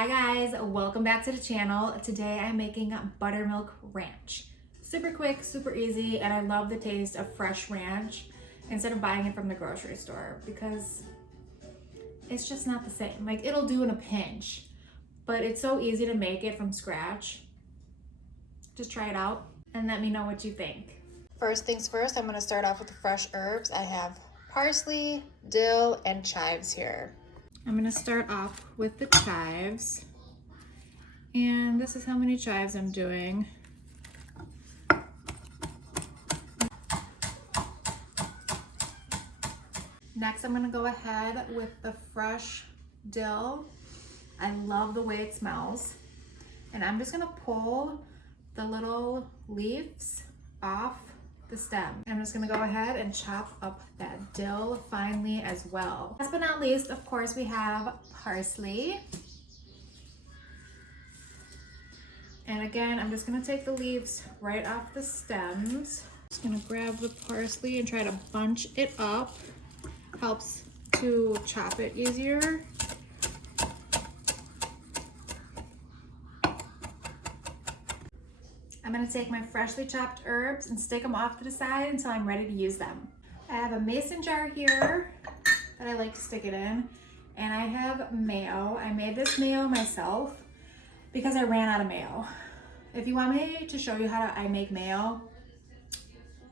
Hi guys, welcome back to the channel. Today I'm making buttermilk ranch. Super quick, super easy, and I love the taste of fresh ranch instead of buying it from the grocery store because it's just not the same. Like, it'll do in a pinch, but it's so easy to make it from scratch. Just try it out and let me know what you think. First things first, I'm gonna start off with the fresh herbs. I have parsley, dill, and chives here. I'm gonna start off with the chives, and this is how many chives I'm doing. Next, I'm gonna go ahead with the fresh dill. I love the way it smells. And I'm just gonna pull the little leaves off the stem. I'm just gonna go ahead and chop up that dill finely as well. Last but not least, of course, we have parsley. And again, I'm just gonna take the leaves right off the stems. Just gonna grab the parsley and try to bunch it up. Helps to chop it easier. I'm gonna take my freshly chopped herbs and stick them off to the side until I'm ready to use them. I have a mason jar here that I like to stick it in, and I have mayo. I made this mayo myself because I ran out of mayo. If you want me to show you how I make mayo,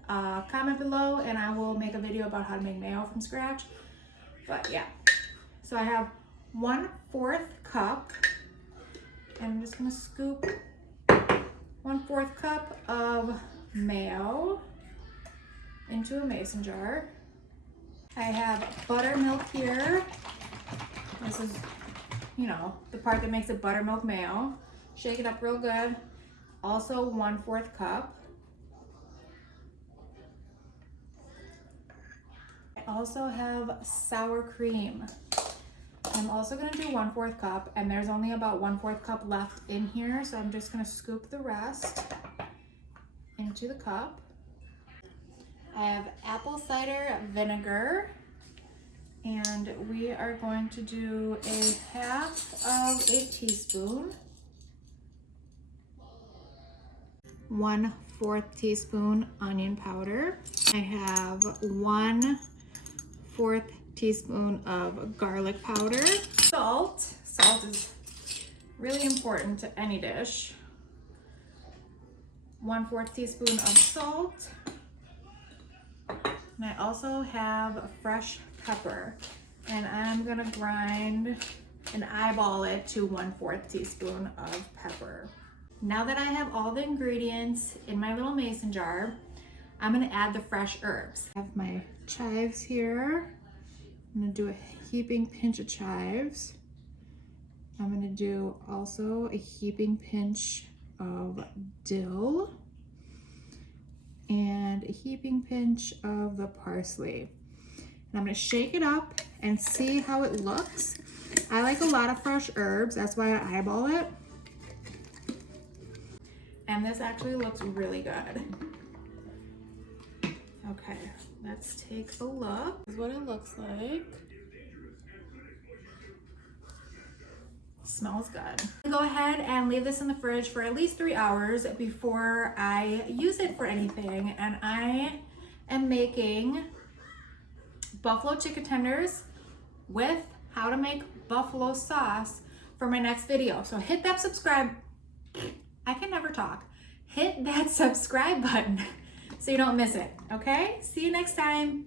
comment below and I will make a video about how to make mayo from scratch. But yeah, so I have 1/4 cup, and I'm just gonna scoop 1/4 cup of mayo into a mason jar. I have buttermilk here. This is, the part that makes it buttermilk mayo. Shake it up real good. Also 1/4 cup. I also have sour cream. I'm also gonna do 1/4 cup, and there's only about 1/4 cup left in here, so I'm just gonna scoop the rest into the cup. I have apple cider vinegar, and we are going to do 1/2 of a teaspoon. 1/4 teaspoon onion powder. I have 1/4 teaspoon of garlic powder. Salt. Salt is really important to any dish. 1/4 teaspoon of salt. And I also have fresh pepper. And I'm gonna grind and eyeball it to 1/4 teaspoon of pepper. Now that I have all the ingredients in my little mason jar, I'm gonna add the fresh herbs. I have my chives here. I'm gonna do a heaping pinch of chives. I'm gonna do also a heaping pinch of dill and a heaping pinch of the parsley. And I'm gonna shake it up and see how it looks. I like a lot of fresh herbs, that's why I eyeball it. And this actually looks really good. Okay, let's take a look. This is what it looks like. Smells good. Go ahead and leave this in the fridge for at least 3 hours before I use it for anything. And I am making buffalo chicken tenders with how to make buffalo sauce for my next video. So hit that subscribe. I can never talk. Hit that subscribe button so you don't miss it, okay? See you next time.